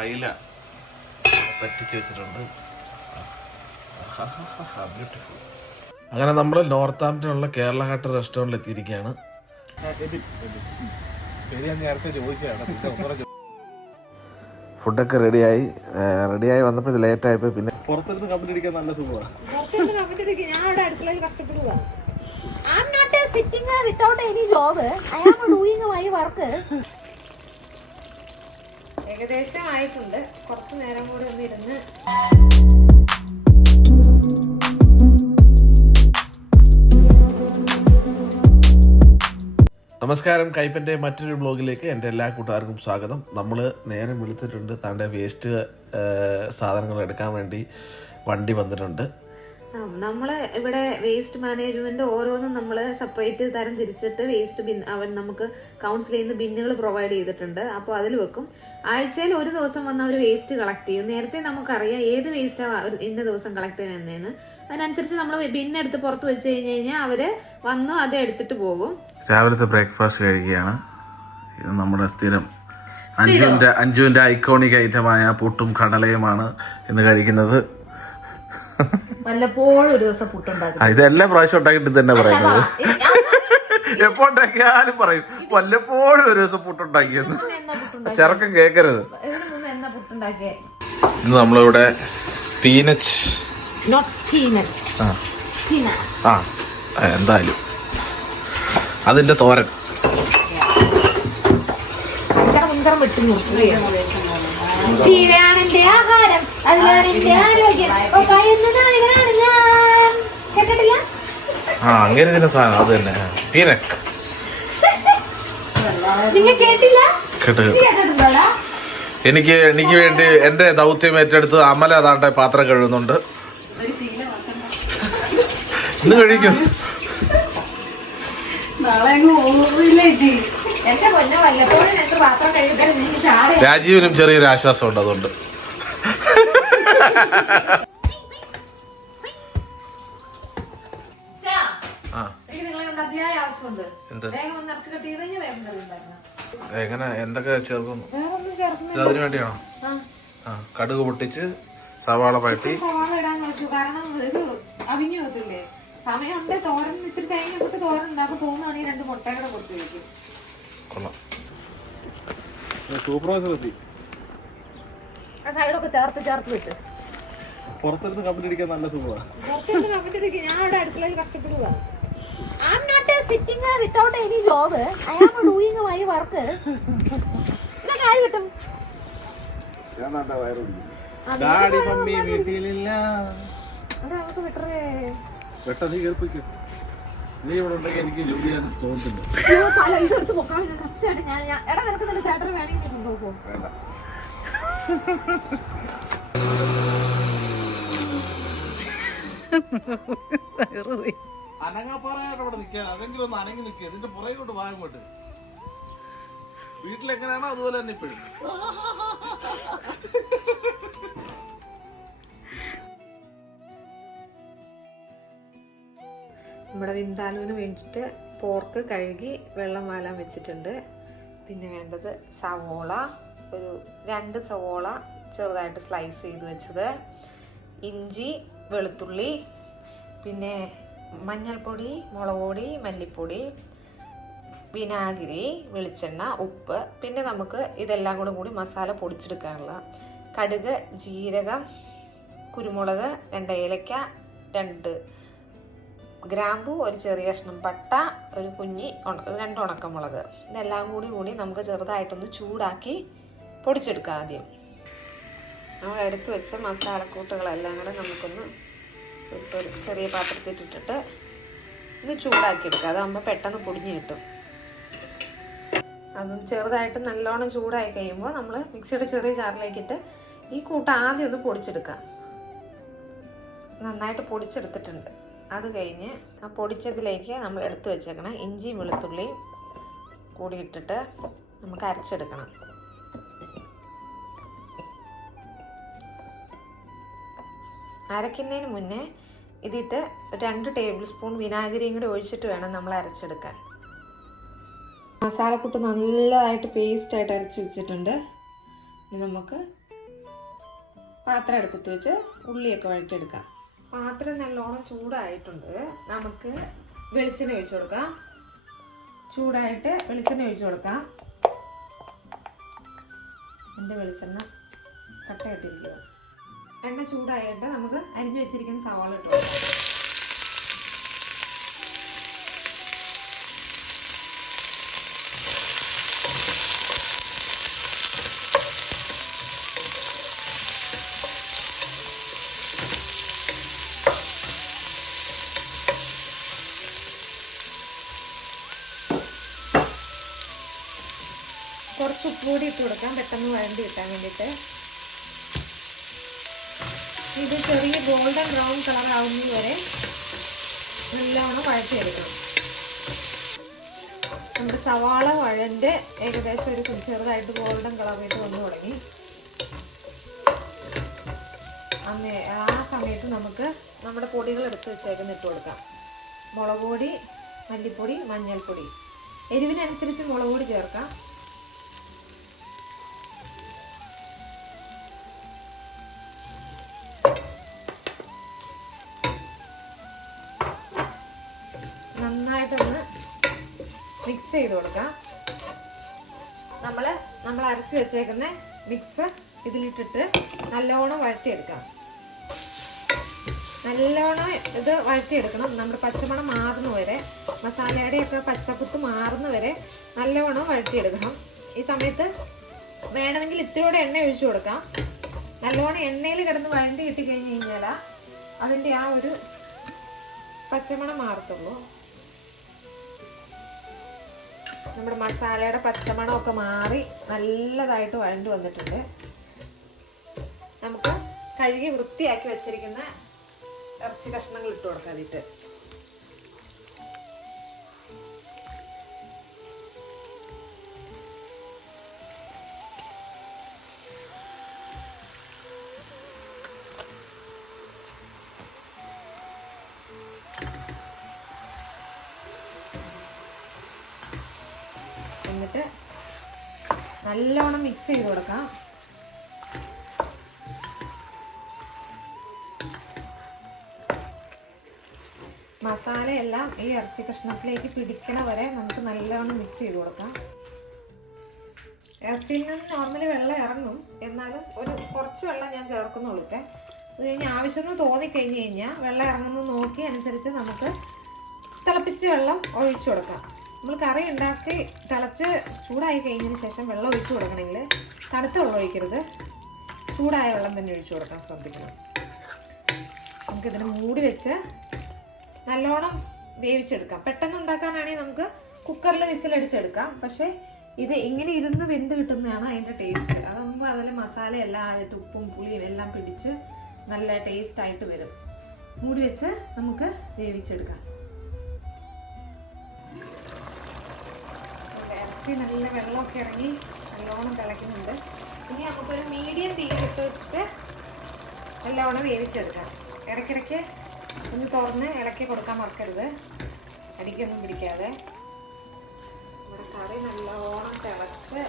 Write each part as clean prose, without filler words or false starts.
അയില പറ്റിച്ച് വെച്ചിട്ടുണ്ട്. ബ്യൂട്ടിഫുൾ. അങ്ങനെ നമ്മൾ നോർത്ത് ആംപ്ടണിലുള്ള കേരള ഹട്ട് റെസ്റ്റോറൻറ്റിൽ എത്തിയിരിക്കുകയാണ്. ഫുഡൊക്കെ റെഡിയായി വന്നപ്പോൾ ഇത് ലേറ്റായപ്പോൾ പിന്നെ പുറത്തിരുന്ന് കമന്റ് അടിക്കാൻ നല്ല സുഖമാണ്. ഏകദേശം ആയിട്ടുണ്ട്. കുറച്ചു നേരം കൂടെ ഒന്ന് ഇരുന്ന്. നമസ്കാരം, കൈപ്പൻ്റെ മറ്റൊരു ബ്ലോഗിലേക്ക് എൻ്റെ എല്ലാ കൂട്ടുകാർക്കും സ്വാഗതം. നമ്മൾ നേരം വിളിച്ചിട്ടുണ്ട്. താണ്ടെ വേസ്റ്റ് സാധനങ്ങൾ എടുക്കാൻ വേണ്ടി വണ്ടി വന്നിട്ടുണ്ട്. നമ്മൾ ഇവിടെ വേസ്റ്റ് മാനേജ്മെന്റ് ഓരോന്നും നമ്മൾ സെപ്പറേറ്റ് തരം തിരിച്ചിട്ട് വേസ്റ്റ് ബിൻ നമുക്ക് കൗൺസിൽ ചെയ്യുന്ന ബിന്നുകൾ പ്രൊവൈഡ് ചെയ്തിട്ടുണ്ട്. അപ്പോൾ അതിൽ വെക്കും. ആഴ്ചയിൽ ഒരു ദിവസം വന്ന് അവർ വേസ്റ്റ് കളക്ട് ചെയ്യും. നേരത്തെ നമുക്കറിയാം ഏത് വേസ്റ്റാണ് ഇന്ന ദിവസം കളക്ട് ചെയ്യുന്നതെന്ന്. അതിനനുസരിച്ച് നമ്മൾ ബിന്നെടുത്ത് പുറത്ത് വെച്ച് കഴിഞ്ഞാൽ അവർ വന്ന് അത് എടുത്തിട്ട് പോകും. രാവിലത്തെ ബ്രേക്ക്ഫാസ്റ്റ് കഴിക്കുകയാണ്. ഇത് നമ്മുടെ സ്ഥിരം അഞ്ജുവിന്റെ ഐക്കോണിക് ഐറ്റമായ പുട്ടും കടലയുമാണ് ഇന്ന് കഴിക്കുന്നത്. വല്ലപ്പോഴും ഒരു ദിവസം പുട്ടുണ്ടാക്കും. ഇതെല്ലാം പ്രാവശ്യം ഉണ്ടാക്കിയിട്ട് തന്നെ പറയുന്നത്. എപ്പോ ഉണ്ടാക്കിയാലും പറയും വല്ലപ്പോഴും ഒരു ദിവസം പുട്ടുണ്ടാക്കിയെന്ന്. ചെറുക്കം കേക്കരുത്. ഇന്ന് നമ്മളിവിടെ എന്തായാലും അതിന്റെ തോരൻ അങ്ങനെ തന്നെ സാധനം അത് തന്നെ. സ്പീനക് എനിക്ക് വേണ്ടി എന്റെ ദൗത്യം ഏറ്റെടുത്ത് അമല അതാണ്ട് പാത്രം കഴുകുന്നുണ്ട്. ഇന്ന് കഴിക്കും. രാജീവിനും ചെറിയൊരു ആശ്വാസമുണ്ട് അതുകൊണ്ട്. എങ്ങനെ എന്തൊക്കെ ചേർക്കുന്നു? അതിനു വേണ്ടിയാണോ? കടുക് പൊട്ടിച്ച് സവാള പഴട്ടി. സമയമുണ്ട്. തോരൻ ഇത്തിരി കഴിഞ്ഞ് നമുക്ക് തോരൻ ഉണ്ടാക്കും തോന്നുവാണെങ്കിൽ 2 മുട്ടയുടെ പുറത്ത് വയ്ക്കും. സൈഡൊക്കെ ചേർത്ത് വിട്ട് പുറത്തിരുന്ന് കമന്റ് അടിക്കാൻ നല്ല സുഖമാണ്. ഞാൻ അവിടെ അടുക്കളയിൽ കഷ്ടപ്പെടുക. I'm not sitting without any job. I am doing my work. ഇതൊക്കെ ആര് കിട്ടും? ഡാഡി മമ്മി വീട്ടിലില്ല. നമുക്ക് വിട്ടറേ. നീ ഇവിടെ ഉണ്ടെങ്കിൽ എനിക്ക് ജോലി ചെയ്യാൻ തോന്നുന്നില്ല. ചേട്ടന് വേണമെങ്കിൽ നോക്കൂ. അനങ്ങാപ്പാറയായിട്ട് ഇവിടെ നിൽക്കുക. അതെങ്കിലും ഒന്ന് അനങ്ങി നിൽക്കുക. ഇതിന്റെ പുറകെ കൊണ്ട് വാങ്ങോട്ട്. വീട്ടിലെങ്ങനെയാണോ അതുപോലെ തന്നെ ഇപ്പോഴും. നമ്മുടെ വിന്താലുവിന് വേണ്ടിയിട്ട് പോർക്ക് കഴുകി വെള്ളം വാലാൻ വെച്ചിട്ടുണ്ട്. പിന്നെ വേണ്ടത് സവോള, ഒരു 2 സവോള ചെറുതായിട്ട് സ്ലൈസ് ചെയ്ത് വെച്ചത്, ഇഞ്ചി, വെളുത്തുള്ളി, പിന്നെ മഞ്ഞൾപ്പൊടി, മുളക് പൊടി, മല്ലിപ്പൊടി, വിനാഗിരി, വെളിച്ചെണ്ണ, ഉപ്പ്. പിന്നെ നമുക്ക് ഇതെല്ലാം കൂടി മസാല പൊടിച്ചെടുക്കാനുള്ള കടുക്, ജീരകം, കുരുമുളക്, 2 ഏലക്ക, 2 ഗ്രാമ്പു, ഒരു ചെറിയ കഷ്ണം പട്ട, ഒരു 2 ഉണക്കമുളക്. ഇതെല്ലാം കൂടി നമുക്ക് ചെറുതായിട്ടൊന്ന് ചൂടാക്കി പൊടിച്ചെടുക്കാം. ആദ്യം നമ്മൾ എടുത്ത് വെച്ച മസാലക്കൂട്ടുകളെല്ലാം കൂടെ നമുക്കൊന്ന് ഒരു ചെറിയ പാത്രത്തിലിട്ടിട്ട് ഒന്ന് ചൂടാക്കിയെടുക്കുക. അതാകുമ്പോൾ പെട്ടെന്ന് പൊടിഞ്ഞ് കിട്ടും. അതും ചെറുതായിട്ട് നല്ലോണം ചൂടായി കഴിയുമ്പോൾ നമ്മൾ മിക്സിയുടെ ചെറിയ ജാറിലേക്കിട്ട് ഈ കൂട്ട് ആദ്യം ഒന്ന് പൊടിച്ചെടുക്കാം. നന്നായിട്ട് പൊടിച്ചെടുത്തിട്ടുണ്ട്. അത് കഴിഞ്ഞ് ആ പൊടിച്ചതിലേക്ക് നമ്മൾ എടുത്ത് വെച്ചേക്കണം ഇഞ്ചിയും വെളുത്തുള്ളിയും കൂടി ഇട്ടിട്ട് നമുക്ക് അരച്ചെടുക്കണം. അരയ്ക്കുന്നതിന് മുന്നേ ഇതിട്ട് 2 ടേബിൾ സ്പൂൺ വിനാഗിരിയും കൂടി ഒഴിച്ചിട്ട് വേണം നമ്മൾ അരച്ചെടുക്കാൻ. മസാലക്കൂട്ട് നല്ലതായിട്ട് പേസ്റ്റായിട്ട് അരച്ച് വെച്ചിട്ടുണ്ട്. ഇനി നമുക്ക് പാത്രം അടുപ്പത്ത് വെച്ച് ഉള്ളിയൊക്കെ വഴറ്റിയെടുക്കാം. പാത്രം നല്ലോണം ചൂടായിട്ടുണ്ട്. നമുക്ക് വെളിച്ചെണ്ണ ഒഴിച്ചു കൊടുക്കാം. ചൂടായിട്ട് വെളിച്ചെണ്ണ ഒഴിച്ചു കൊടുക്കാം. എൻ്റെ വെളിച്ചെണ്ണ കട്ടയിട്ടിരിക്കുക. എണ്ണ ചൂടായിട്ട് നമുക്ക് അരിഞ്ഞു വെച്ചിരിക്കുന്ന സവാള ഇട്ട് കൊടുക്കാം. കുറച്ച് ഉപ്പ് കൂടി ഇട്ട് കൊടുക്കാം, പെട്ടെന്ന് വഴണ്ടി കിട്ടാൻ വേണ്ടിയിട്ട്. ഇത് ചെറിയ ഗോൾഡൻ ബ്രൗൺ കളർ ആവുന്നത് വരെ നല്ലോണം വഴറ്റിയെടുക്കണം. നമ്മുടെ സവാള വഴൻ്റെ ഏകദേശം ഒരു ചെറുതായിട്ട് ഗോൾഡൻ കളറായിട്ട് വന്നു തുടങ്ങി. ആ സമയത്ത് നമുക്ക് നമ്മുടെ പൊടികൾ എടുത്ത് വെച്ചേക്കുന്ന ഇട്ട് കൊടുക്കാം. മുളക് പൊടി, മല്ലിപ്പൊടി, മഞ്ഞൾപ്പൊടി. എരിവിനനുസരിച്ച് മുളക് പൊടി ചേർക്കാം. നന്നായിട്ടൊന്ന് മിക്സ് ചെയ്ത് കൊടുക്കാം. നമ്മൾ അരച്ച് വെച്ചേക്കുന്ന മിക്സ് ഇതിലിട്ടിട്ട് നല്ലോണം വഴറ്റിയെടുക്കാം. നല്ലോണം ഇത് വഴറ്റിയെടുക്കണം. നമ്മുടെ പച്ചമണം മാറുന്ന വരെ, മസാലയുടെയൊക്കെ പച്ചക്കുത്ത് മാറുന്ന വരെ നല്ലോണം വഴറ്റിയെടുക്കണം. ഈ സമയത്ത് വേണമെങ്കിൽ ഇത്തിരിയോടെ എണ്ണ ഒഴിച്ചു കൊടുക്കാം. നല്ലോണം എണ്ണയിൽ കിടന്ന് വഴണ്ടി കിട്ടിക്കഴിഞ്ഞ് കഴിഞ്ഞാൽ അതിൻ്റെ ആ ഒരു പച്ചമണം മാറത്തുള്ളൂ. നമ്മുടെ മസാലയുടെ പച്ചമണമൊക്കെ മാറി നല്ലതായിട്ട് വഴണ്ട് വന്നിട്ടുണ്ട്. നമുക്ക് കഴുകി വൃത്തിയാക്കി വെച്ചിരിക്കുന്ന ഇറച്ചി കഷ്ണങ്ങൾ ഇട്ട് കൊടുക്കാം. അതിട്ട് എന്നിട്ട് നല്ലോണം മിക്സ് ചെയ്ത് കൊടുക്കാം. മസാലയെല്ലാം ഈ ഇറച്ചി കഷ്ണത്തിലേക്ക് പിടിക്കണ വരെ നമുക്ക് നല്ലോണം മിക്സ് ചെയ്ത് കൊടുക്കാം. ഇറച്ചിയിൽ നിന്ന് നോർമലി വെള്ളം ഇറങ്ങും, എന്നാലും കുറച്ച് വെള്ളം ഞാൻ ചേർക്കുന്നുള്ളൂ. അത് കഴിഞ്ഞ് ആവശ്യമെന്ന് തോന്നിക്കഴിഞ്ഞ് കഴിഞ്ഞാൽ വെള്ളം ഇറങ്ങുന്നത് നോക്കി അനുസരിച്ച് നമുക്ക് തിളപ്പിച്ച് വെള്ളം ഒഴിച്ചു കൊടുക്കാം. നമ്മൾ കറി ഉണ്ടാക്കി തിളച്ച് ചൂടായി കഴിഞ്ഞതിന് ശേഷം വെള്ളം ഒഴിച്ചു കൊടുക്കണമെങ്കിൽ തണുത്ത വെള്ളം ഒഴിക്കരുത്, ചൂടായ വെള്ളം തന്നെ ഒഴിച്ചു കൊടുക്കാൻ ശ്രദ്ധിക്കണം. നമുക്കിതിനെ മൂടി വെച്ച് നല്ലോണം വേവിച്ചെടുക്കാം. പെട്ടെന്ന് ഉണ്ടാക്കാനാണെങ്കിൽ നമുക്ക് കുക്കറിൽ വിസിലടിച്ചെടുക്കാം. പക്ഷേ ഇത് ഇങ്ങനെ ഇരുന്ന് വെന്ത് കിട്ടുന്നതാണ് അതിൻ്റെ ടേസ്റ്റ്. അതാകുമ്പോൾ അതിൽ മസാലയെല്ലാം ആയിട്ട് ഉപ്പും പുളിയും എല്ലാം പിടിച്ച് നല്ല ടേസ്റ്റായിട്ട് വരും. മൂടി വെച്ച് നമുക്ക് വേവിച്ചെടുക്കാം. ഇറച്ചി നല്ല വെള്ളമൊക്കെ ഇറങ്ങി നല്ലോണം തിളയ്ക്കുന്നുണ്ട്. ഇനി നമുക്കൊരു മീഡിയം തീയിലിട്ട് വെച്ചിട്ട് നല്ലോണം വേവിച്ചെടുക്കാം. ഇടയ്ക്കിടയ്ക്ക് ഒന്ന് തുറന്ന് ഇളക്കി കൊടുക്കാൻ മറക്കരുത്, അടിക്കൊന്നും പിടിക്കാതെ. നമ്മുടെ കറി നല്ലോണം തിളച്ച്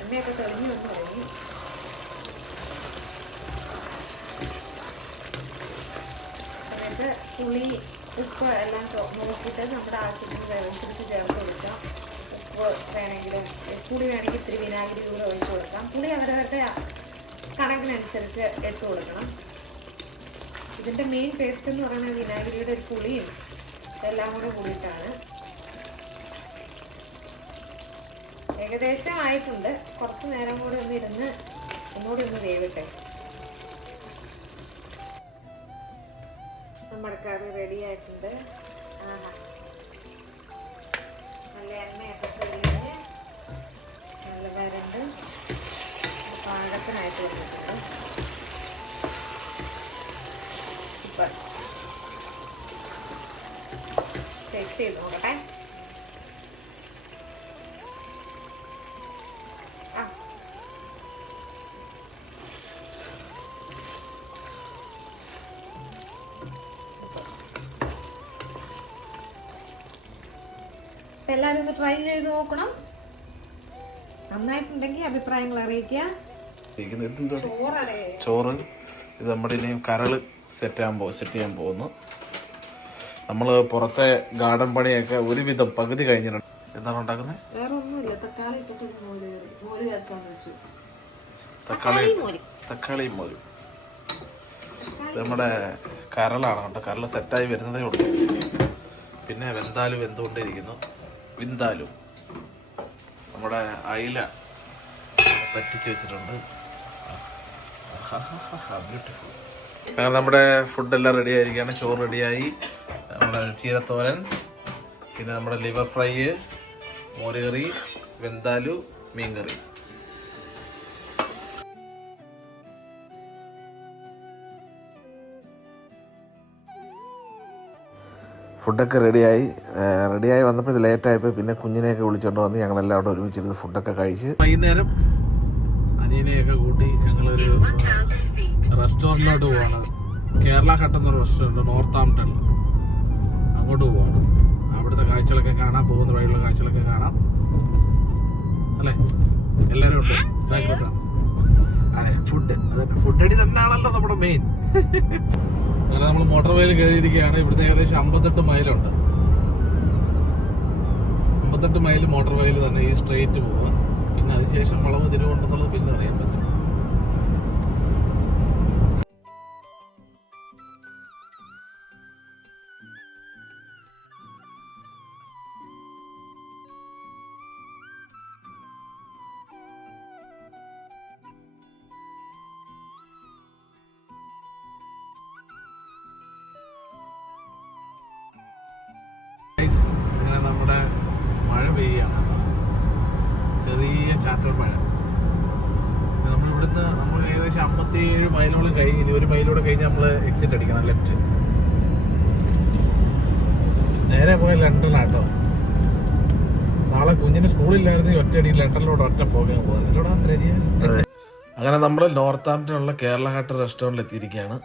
എണ്ണയൊക്കെ തെളിഞ്ഞു വന്ന് തുടങ്ങി. അതായത് പുളി ഉപ്പ് എല്ലാം നോക്കിയിട്ട് നമ്മുടെ ആവശ്യത്തിന് അനുസരിച്ച് ചേർത്ത് കൊടുക്കാം. ഉപ്പ് വേണമെങ്കിലും പുളി വേണമെങ്കിൽ ഇത്തിരി വിനാഗിരി കൂടെ ഒഴിച്ചു കൊടുക്കാം. പുളി അവരവരുടെ കണക്കിനനുസരിച്ച് ഇട്ട് കൊടുക്കണം. ഇതിൻ്റെ മെയിൻ ടേസ്റ്റ് എന്ന് പറയുന്നത് വിനാഗിരിയുടെ ഒരു പുളിയും എല്ലാം കൂടെ കൂടിയിട്ടാണ്. ഏകദേശം ആയിട്ടുണ്ട്. കുറച്ച് നേരം കൂടെ ഒന്ന് ഇരുന്ന് ഒന്നുകൂടി ഒന്ന് വേവട്ടെ. നമ്മുടെ കറി റെഡി ആയിട്ടുണ്ട്. നല്ല എണ്ണയൊക്കെ തെളിഞ്ഞ് നല്ല വരണ്ട് പാകത്തിനായിട്ട് വന്നിട്ടുണ്ട്. സൂപ്പർ. ടേസ്റ്റ് ചെയ്ത് നോക്കട്ടെ. അപ്പം എല്ലാവരും ഒന്ന് ട്രൈ ചെയ്ത് നോക്കണം. നന്നായിട്ടുണ്ടെങ്കിൽ അഭിപ്രായങ്ങൾ അറിയിക്കുക. ചോറ്. ഇത് നമ്മുടെ ഇനിയും കരള് സെറ്റ് ചെയ്യാൻ പോകുന്നു. നമ്മൾ പുറത്തെ ഗാർഡൻ പണിയൊക്കെ ഒരുവിധം പകുതി കഴിഞ്ഞിട്ടുണ്ട്. എന്താണ് ഉണ്ടാക്കുന്നത്? തക്കാളി മോര്. നമ്മുടെ കരളാണ് കേട്ടോ. കരള് സെറ്റായി വരുന്നതേ ഉള്ളൂ. പിന്നെ വെന്താലു വെന്തുകൊണ്ടിരിക്കുന്നു. വിന്താലു നമ്മുടെ അയില പറ്റിച്ച് വെച്ചിട്ടുണ്ട്. ബ്യൂട്ടിഫുൾ. അങ്ങനെ നമ്മുടെ ഫുഡെല്ലാം റെഡി ആയിരിക്കുകയാണ്. ചോറ് റെഡിയായി, നമ്മുടെ ചീരത്തോരൻ, പിന്നെ നമ്മുടെ ലിവർ ഫ്രൈ, മോരുകറി, വെന്താലു, മീൻകറി. ഫുഡൊക്കെ റെഡിയായി വന്നപ്പോൾ ഇത് ലേറ്റായപ്പോൾ പിന്നെ കുഞ്ഞിനെയൊക്കെ വിളിച്ചുകൊണ്ട് വന്ന് ഞങ്ങളെല്ലാം അവിടെ ഒരുമിച്ചിരുന്ന് ഫുഡൊക്കെ കഴിച്ച് വൈകുന്നേരം അനിയനെയൊക്കെ കൂട്ടി ഞങ്ങളൊരു റെസ്റ്റോറൻറ്റിലോട്ട് പോവാണ്. കേരള ഹട്ട് എന്നൊരു റെസ്റ്റോറൻറ്റ് നോർത്ത് ആംപ്ടണിൽ, അങ്ങോട്ട് പോവാണ്. അവിടുത്തെ കാഴ്ചകളൊക്കെ കാണാം, പോകുന്ന വഴിയുള്ള കാഴ്ചകളൊക്കെ കാണാം അല്ലേ. എല്ലാവരും ഉണ്ട് ബാക്കിലോട്ടാണ്. അതെ, ഫുഡ് അടി തന്നെയാണല്ലോ നമ്മുടെ മെയിൻ. അങ്ങനെ നമ്മൾ മോട്ടോർ വേയിൽ കയറിയിരിക്കുകയാണ്. ഇവിടുത്തെ ഏകദേശം 58 മൈലുണ്ട്. 58 മൈൽ മോട്ടോർ വേയിൽ തന്നെ ഈ സ്ട്രെയിറ്റ് പോവുക. പിന്നെ അതിനുശേഷം വളവ് തിരിവുണ്ടെന്നുള്ളത് പിന്നെ അറിയാൻ പറ്റും. അങ്ങനെ നമ്മുടെ മഴ പെയ്യാണ് കേട്ടോ. ചെറിയ ചാറ്റൽ മഴ. നമ്മൾ ഏകദേശം 57 മൈലോളം കഴിഞ്ഞ്, ഇനി 1 മൈലൂടെ കഴിഞ്ഞ് നമ്മൾ എക്സിറ്റ് അടിക്കണം, ലെഫ്റ്റ്. നേരെ പോയ ലണ്ടനാട്ടോ. നാളെ കുഞ്ഞിന് സ്കൂളില്ലായിരുന്നെങ്കിൽ ഒറ്റയടി ലണ്ടനിലൂടെ ഒറ്റ പോകാൻ പോകുന്നില്ലൂടെ. അങ്ങനെ നമ്മൾ നോർത്ത് ആംപ്ടണിലുള്ള കേരള ഹട്ട് റെസ്റ്റോറൻറ്റിൽ എത്തിയിരിക്കുകയാണ്.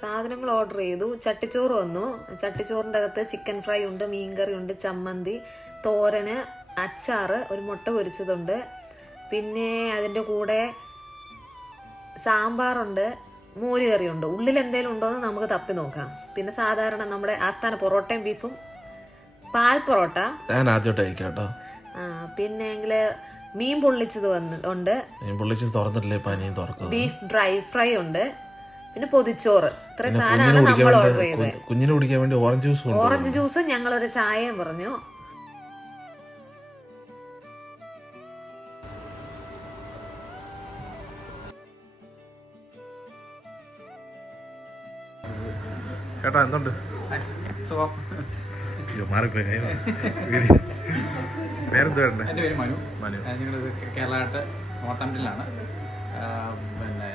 സാധനങ്ങൾ ഓർഡർ ചെയ്തു. ചട്ടിച്ചോറ് വന്നു. ചട്ടിച്ചോറിൻ്റെ അകത്ത് ചിക്കൻ ഫ്രൈ ഉണ്ട്, മീൻകറി ഉണ്ട്, ചമ്മന്തി, തോരന്, അച്ചാറ്, ഒരു മുട്ട പൊരിച്ചതുണ്ട്. പിന്നെ അതിൻ്റെ കൂടെ സാമ്പാറുണ്ട്, മോര് കറിയുണ്ട്. ഉള്ളിൽ എന്തെങ്കിലും ഉണ്ടോ എന്ന് നമുക്ക് തപ്പി നോക്കാം. പിന്നെ സാധാരണ നമ്മുടെ ആസ്ഥാന പൊറോട്ടയും ബീഫും, പാൽ പൊറോട്ട ഞാൻ ആദ്യമായിട്ട് കഴിക്കാം കേട്ടോ. പിന്നെ മീൻ പൊള്ളിച്ചത് ഉണ്ട്, ബീഫ് ഡ്രൈ ഫ്രൈ ഉണ്ട്, പിന്നെ പൊതിച്ചോറ്. ഇത്ര സാധനമാണ് നമ്മൾ ഓർഡർ ചെയ്തത്. കുഞ്ഞിന് കുടിക്കാൻ വേണ്ടി ഓറഞ്ച് ജ്യൂസ്, ഞങ്ങളൊരു ചായയും പറഞ്ഞു. ചേട്ടാ എന്തുണ്ട്? പേരെന്തുവാ? എൻ്റെ പേര് മനു. ഞങ്ങളിത് കേരള ഹട്ട് നോർത്ത് ആംപ്ടണിലാണ്. പിന്നെ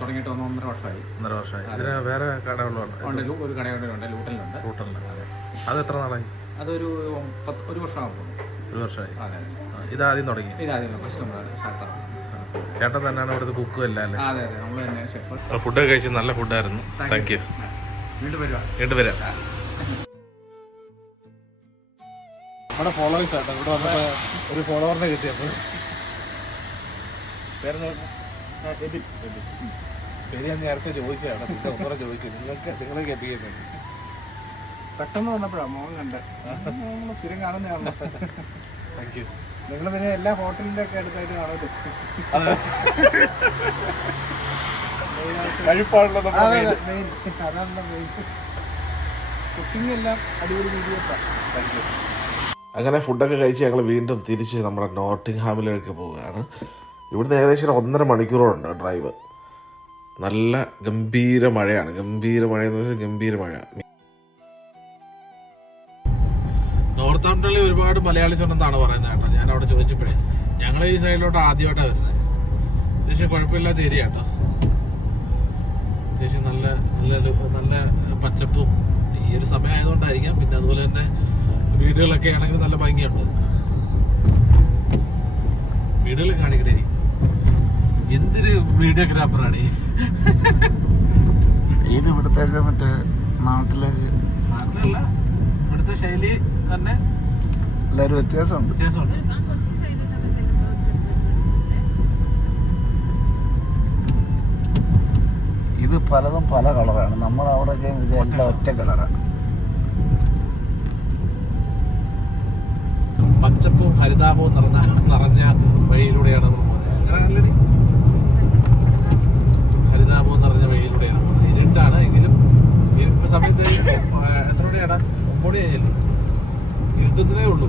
തുടങ്ങിയിട്ട് 1.5 വർഷമായി. ഇതിന് വേറെ കടകളുണ്ട്? ഒരു കടയുണ്ട്, ലൂട്ടലിലുണ്ട്. അത് എത്ര നാളായി? അതൊരു 1 വർഷമാകുമ്പോൾ. 1 വർഷമായി. ഇതാദ്യം തുടങ്ങി? ഇതാദ്യം സ്റ്റാർട്ടാണ്. ചേട്ടൻ തന്നെയാണ് ഇവിടുത്തെ കുക്കും എല്ലാം അല്ലേ? അതെ, നമ്മൾ തന്നെ ഷെഫ്. ഫുഡൊക്കെ കഴിച്ച് നല്ല ഫുഡായിരുന്നു. Thank you. വീണ്ടും വരാം. നമ്മുടെ ഫോളോവേഴ്സ് ആട്ടോ. ഇവിടെ വന്നപ്പോൾ ഒരു ഫോളോവറിനെ കിട്ടിയപ്പോൾ പേര് ഞാൻ നേരത്തെ ചോദിച്ചതാണ്. പിന്നെ ഒന്നുകൂടെ ചോദിച്ചു. നിങ്ങളെ കേൾപ്പിക്കുന്നുണ്ട്. പെട്ടെന്ന് വന്നപ്പോഴാണ് മോഹൻ കണ്ട്. സ്ഥിരം കാണുന്നതാണല്ലോ. Thank you. നിങ്ങൾ പിന്നെ എല്ലാ ഹോട്ടലിൻ്റെ ഒക്കെ അടുത്തായിട്ട് കാണുമല്ലോ. കഴിപ്പാണല്ലോ മെയിൻ. അതാണല്ലോ മെയിൻ. കുക്കിംഗ് എല്ലാം അടിപൊളി വീഡിയോസാണ്. Thank you. അങ്ങനെ ഫുഡൊക്കെ കഴിച്ച് ഞങ്ങൾ വീണ്ടും തിരിച്ച് നമ്മുടെ നോട്ടിംഗ്ഹാമിലേക്ക് പോവുകയാണ്. ഇവിടുന്ന് ഏകദേശം 1.5 മണിക്കൂറോടുണ്ട് ഡ്രൈവ്. നല്ല ഗംഭീര മഴയാണ്. ഗംഭീര മഴ. നോർത്ത് ആംപ്ടണിൽ ഒരുപാട് മലയാളീസ് ഉണ്ടെന്നാണ് പറയുന്നത് കേട്ടോ. ഞാൻ അവിടെ ചോദിച്ചപ്പോഴേ ഞങ്ങൾ ഈ സൈഡിലോട്ട് ആദ്യമായിട്ടാണ് വരുന്നത്. അത്യാവശ്യം കുഴപ്പമില്ലാത്ത ഏരിയ കേട്ടോ. അത്യാവശ്യം നല്ല പച്ചപ്പും ഈ ഒരു സമയം ആയതുകൊണ്ടായിരിക്കാം. പിന്നെ അതുപോലെ തന്നെ വീടുകളൊക്കെ ആണെങ്കിൽ നല്ല ഭംഗിയുണ്ട്. വീടുകൾ കാണിക്കണേ. എന്തൊരു വീഡിയോഗ്രാഫറാണ് ഇത്. ഇവിടുത്തെ മറ്റേ നാട്ടിലല്ല, ഇവിടുത്തെ ശൈലി തന്നെ എല്ലാവരും വ്യത്യാസമുണ്ട്. പലതും പല കളറാണ്. നമ്മളവിടെയൊക്കെ എല്ലാം ഒറ്റ കളറാണ്. പച്ചപ്പും ഹരിതാപവും നിറഞ്ഞ വഴിയിലൂടെയാണ് നമ്മൾ പോകുന്നത്. അങ്ങനെ അല്ലടി, ഹരിതാപവും നിറഞ്ഞ വഴിയിലൂടെയാണ് പോകുന്നത്. ഇരുട്ടാണ് എങ്കിലും ഇരുട്ട് സമയത്ത് എത്ര മണിയാടാ? 9 മണി കഴിഞ്ഞല്ലേ? ഇരുട്ടുന്നതേ ഉള്ളൂ.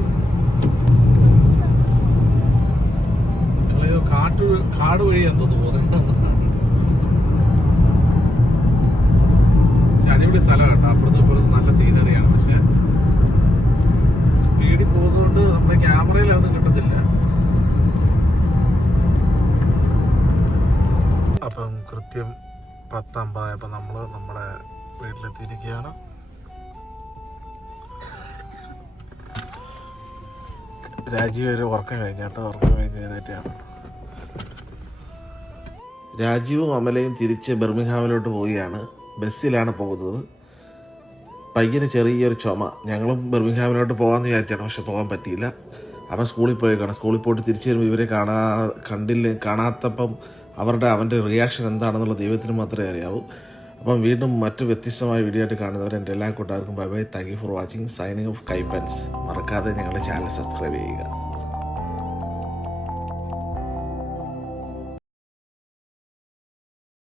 ഞങ്ങളിത് കാട് വഴിയാന്ന് തോന്നുന്നു പോകുന്നത്. പക്ഷെ അടിപൊളി സ്ഥലം കേട്ടോ. അപ്പുറത്തും ഇപ്പുറത്തും നല്ല സീനറിയാണ്. പക്ഷെ സ്പീഡിൽ പോകുന്നതുകൊണ്ട് നമ്മുടെ ക്യാമറയിൽ അതൊന്നും കിട്ടത്തില്ല. അപ്പം കൃത്യം 10:50 നമ്മൾ നമ്മുടെ വീട്ടിലെത്തിയിരിക്കുകയാണ്. രാജീവ് ഒരു ഉറക്കം കഴിഞ്ഞാട്ടോ. ഉറക്കം കഴിഞ്ഞ് എഴുന്നേറ്റാണ്. രാജീവും അമലയും തിരിച്ച് ബർമിംഗ്ഹാമിലോട്ട് പോവുകയാണ്. ബസ്സിലാണ് പോകുന്നത്. പയ്യന് ചെറിയൊരു ചുമ. ഞങ്ങളും ബർമിംഗ്ഹാമിലോട്ട് പോകാമെന്ന് വിചാരിച്ചാണ്, പക്ഷെ പോകാൻ പറ്റിയില്ല. അവൻ സ്കൂളിൽ പോയേക്കാണ്. സ്കൂളിൽ പോയിട്ട് തിരിച്ചു വരുമ്പോൾ ഇവരെ കാണാത്തപ്പം അവൻ്റെ റിയാക്ഷൻ എന്താണെന്നുള്ള ദൈവത്തിന് മാത്രമേ അറിയാവൂ. അപ്പം വീണ്ടും മറ്റു വ്യത്യസ്തമായ വീഡിയോ ആയിട്ട് കാണുന്നവരെ എൻ്റെ എല്ലാ കൂട്ടുകാർക്കും bye bye. Thank you for watching. Signing off കൈപ്പൻസ്. മറക്കാതെ ഞങ്ങളുടെ ചാനൽ സബ്സ്ക്രൈബ് ചെയ്യുക.